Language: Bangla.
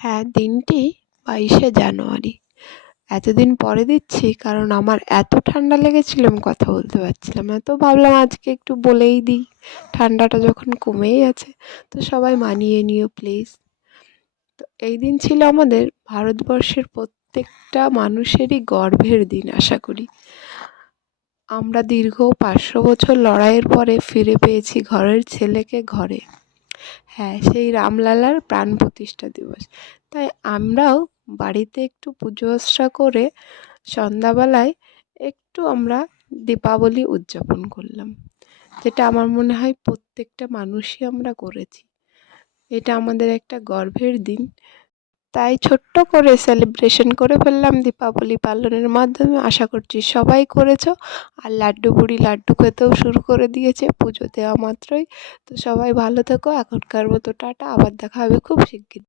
হ্যাঁ, দিনটি ২২শে জানুয়ারি। এতদিন পরে দিচ্ছি কারণ আমার এত ঠান্ডা লেগেছিল আমি কথা বলতে পারছিলাম না। তো ভাবলাম আজকে একটু বলেই দিই। ঠান্ডাটা যখন কমেই আছে তো সবাই মানিয়ে নিও প্লিজ। তো এই দিন ছিল আমাদের ভারতবর্ষের প্রত্যেকটা মানুষেরই গর্বের দিন আশা করি। আমরা দীর্ঘ ৫০০ বছর লড়াইয়ের পরে ফিরে পেয়েছি ঘরের ছেলেকে ঘরে। হ্যাঁ, সেই রামলালার প্রাণ প্রতিষ্ঠা দিবস। তাই আমরাও বাড়িতে একটু পুজো আচ্চা করে সন্ধ্যাবেলায় একটু আমরা দীপাবলি উদযাপন করলাম, যেটা আমার মনে হয় প্রত্যেকটা মানুষই আমরা করেছি। এটা আমাদের একটা গর্বের দিন। তাই ছোট্ট করে সেলিব্রেশন করে ফেললাম দীপাবলি পালনের মাধ্যমে। আশা করছি সবাই করেছো। আর লাড্ডু বুড়ি লাড্ডু খেতেও শুরু করে দিয়েছে পুজো দেওয়া মাত্রই। তো সবাই ভালো থেকো, এখনকার মতো টাটা, আবার দেখা হবে খুব শিগগির।